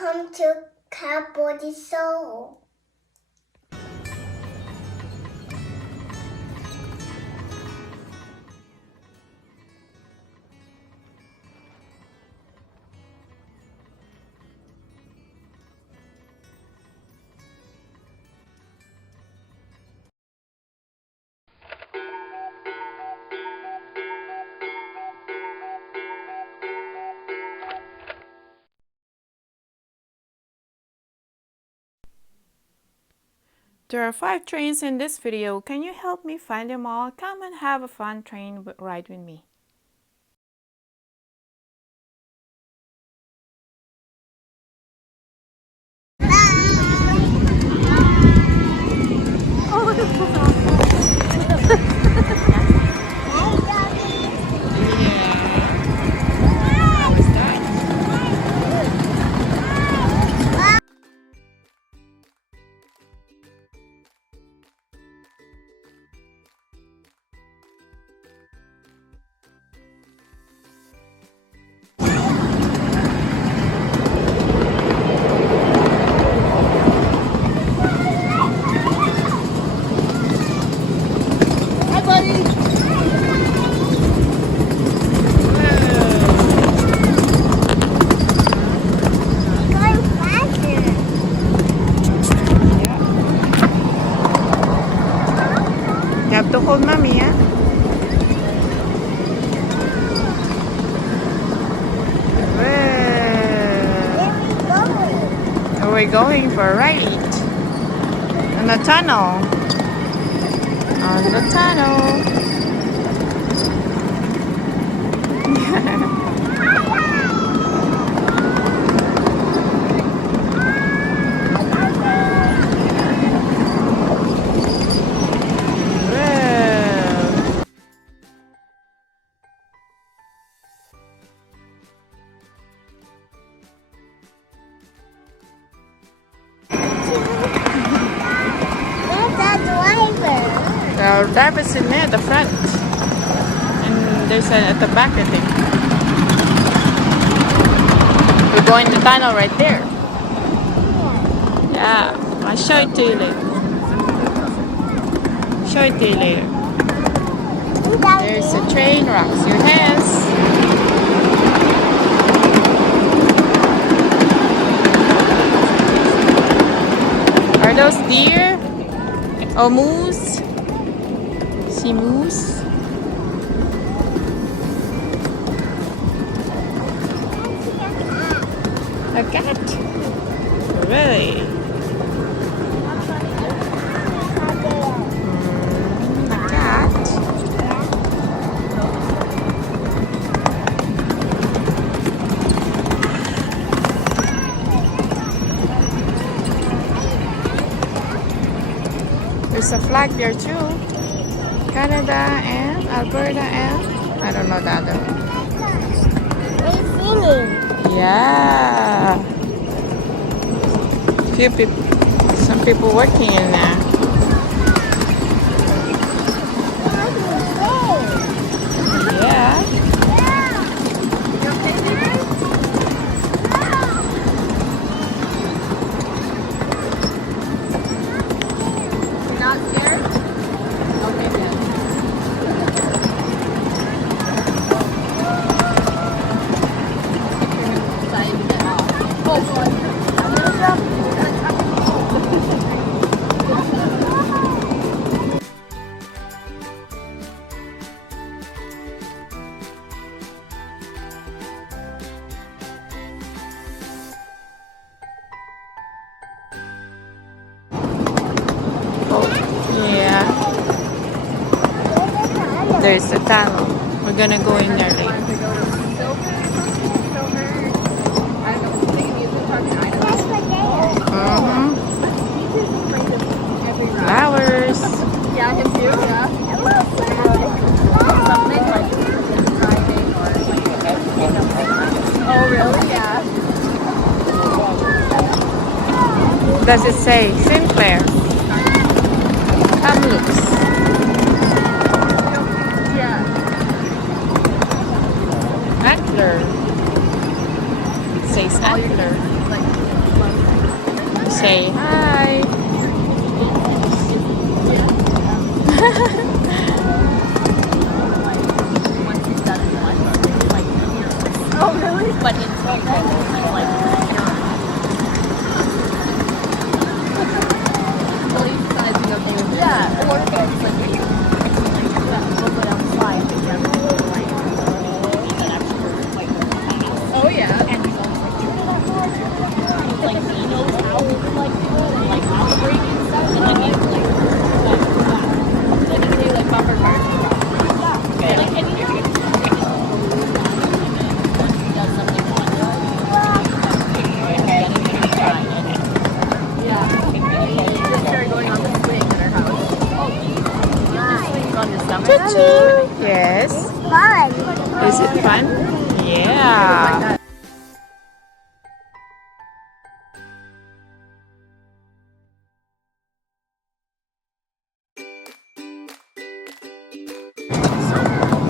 Welcome to KiaraBrody Soul. There are 5 trains in this video. Can you help me find them all? Come and have a fun train ride with me. You have to hold mommy, yeah? Where are we going for a ride? In the tunnel. On the tunnel. The driver's in there at the front, and there's at the back, I think. We're going the tunnel right there. Yeah, I'll show it to you later. Show it to you later. There's a train, rocks your hands. Are those deer? Or moose? See moose? A cat? Really? A cat? There's a flag there too. Canada and Alberta and I don't know the other one. We're singing. Yeah. Few people, some people working in there. Yeah. You're not scared? Okay, then. Yeah. There's a tunnel. We're gonna go in there later. Flowers. Yeah, him too, yeah. Something like driving or oh, really? Yeah. Does it say Sinclair? Kamloops. Yeah. Antler. It says Antler. Like Say hi. Oh, really? But until then, it's like, Well, each side's okay with it. yeah, or beds, like, you can, like, go down the slide, but you have to go, like, that actually goes quite fast. Oh, yeah. And he's always like, turn it up more, turn it up more. And it's like, he knows how to, like, do it, and, like, on the brake and stuff, and then he's like, Did you do like bumper cars? yeah. Like, and you're does something once, Yeah. We just started going on the swing at our house. swings on his stomach. Choo-choo. Yes. Fun. Is it fun? Yeah.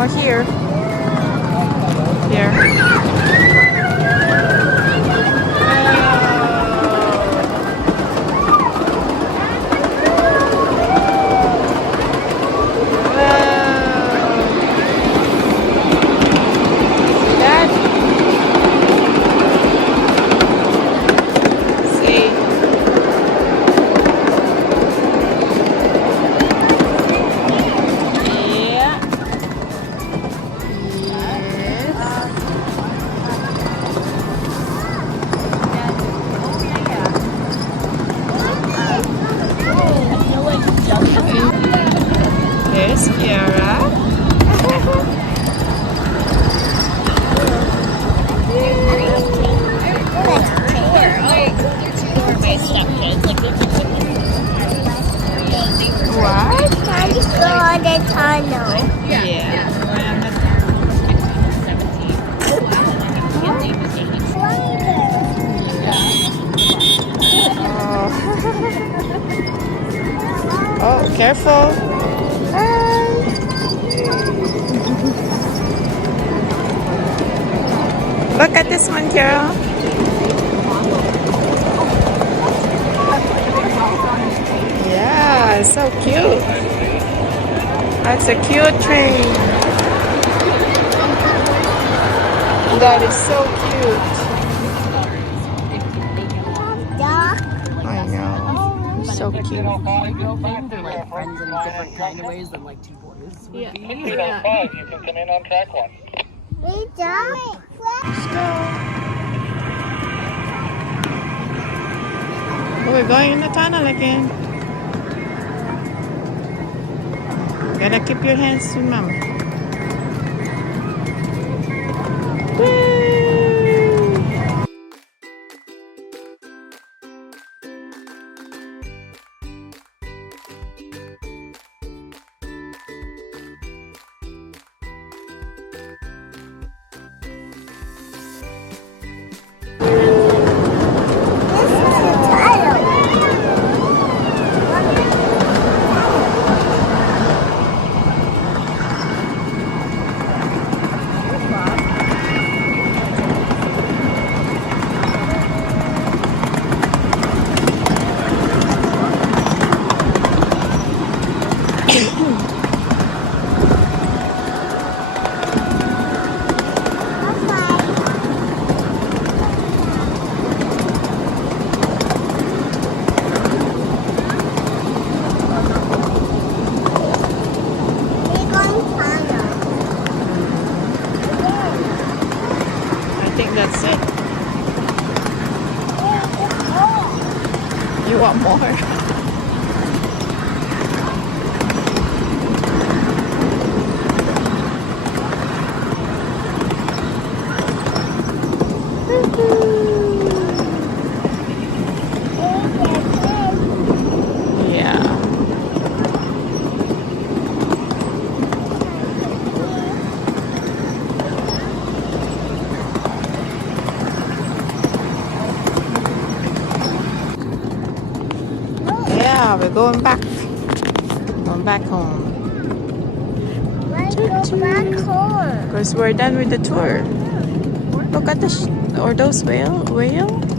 Oh, here. Here. That. See. Yeah. There's Kiara. What? Can you go on the tunnel? Yeah. Oh. Oh, careful. Hi. Look at this one, Carol. Yeah, it's so cute. That's a cute train. That is so cute. I know. It's so cute. They're like friends in different kind of ways than like two boys would be. Yeah. 5, you can come in on track 1. Let's go. Oh, we're going in the tunnel again. Gotta keep your hands to Mama. Woo! That's it. You want more? Yeah. Yeah, we're going back. Going back home. Let's go back home. Because we're done with the tour. Look at the or those whale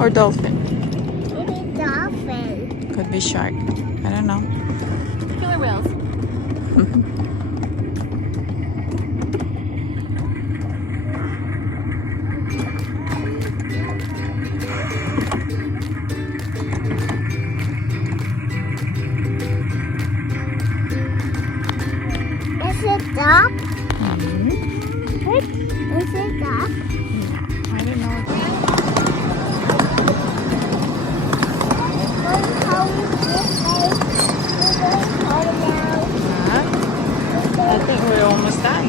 or dolphin. Maybe dolphin. Could be shark. I don't know. Killer whales. Is it duck? What? Is it duck? I don't know. Going home this way. We're going home now. I think we're almost done.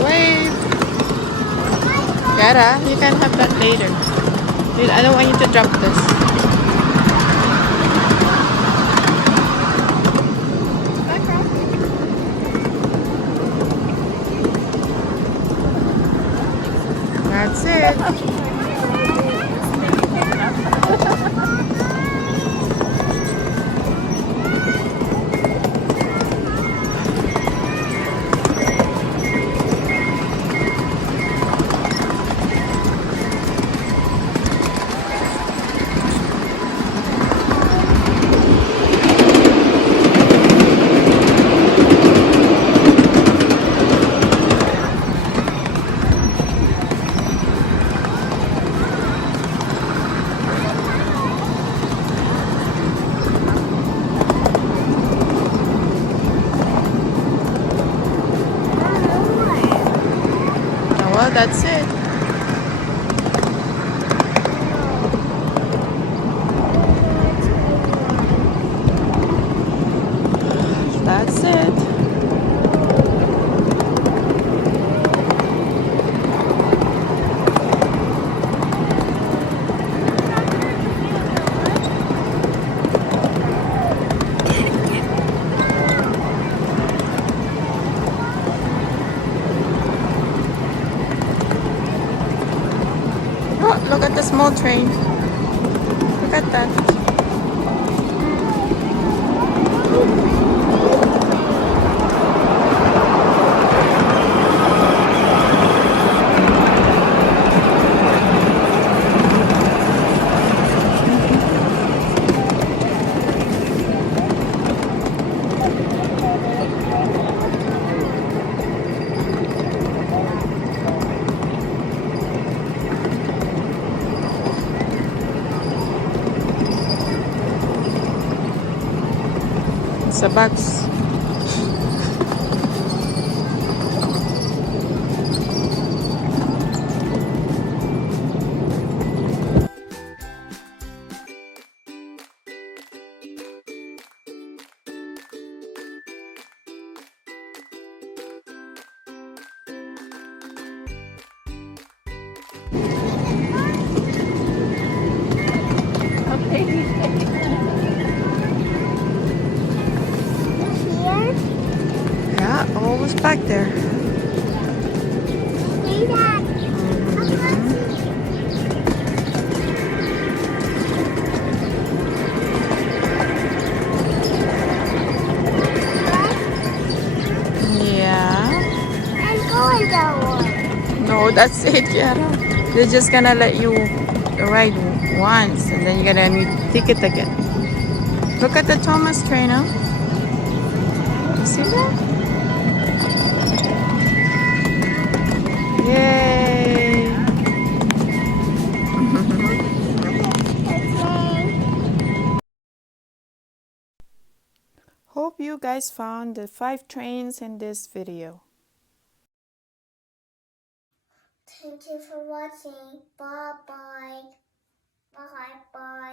Wave. Kiara, you can have that later. Dude, I don't want you to drop this. That's it. Well, that's it. That's it. Oh, look at the small train. Look at that. It's a box. Here? Yeah, almost back there. See that? Yeah. I'm going that one. No, that's it, Kiara. They're just gonna let you ride once and then you're gonna need ticket again. Look at the Thomas train, huh? You see that? Yay! Hope you guys found the 5 trains in this video. Thank you for watching. Bye bye. Bye bye.